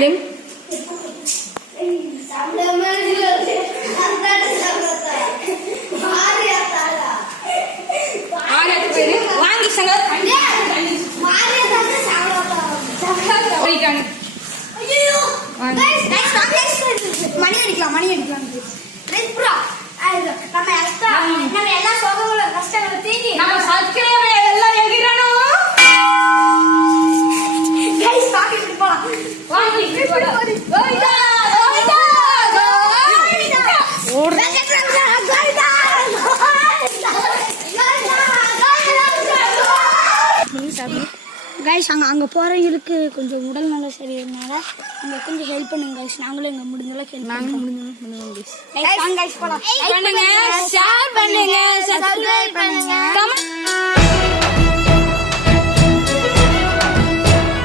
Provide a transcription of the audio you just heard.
Feeling? வாங்கி மணி அடிக்கலாம் நம்ம எல்லா சோகங்களும் கஷ்டங்களை தீங்கி நம்ம சப்ஸ்கிரைபர் எல்லாம் எகிரணும். கைஸ் பாக்கெட் போலாம் வாங்கி கோயிடா கைஸ் அங்கே போகிறவங்களுக்கு கொஞ்சம் உடல் நல்ல சரியில்லைனால அங்கே கொஞ்சம் ஹெல்ப் பண்ணுங்க கைஸ். நாங்களும் எங்கள் முடிஞ்சளவுக்கு ஹெல்ப் பண்ணுவோம் கைஸ். போகலாம் பண்ணுங்க, ஷேர் பண்ணுங்க, சப்ஸ்கிரைப்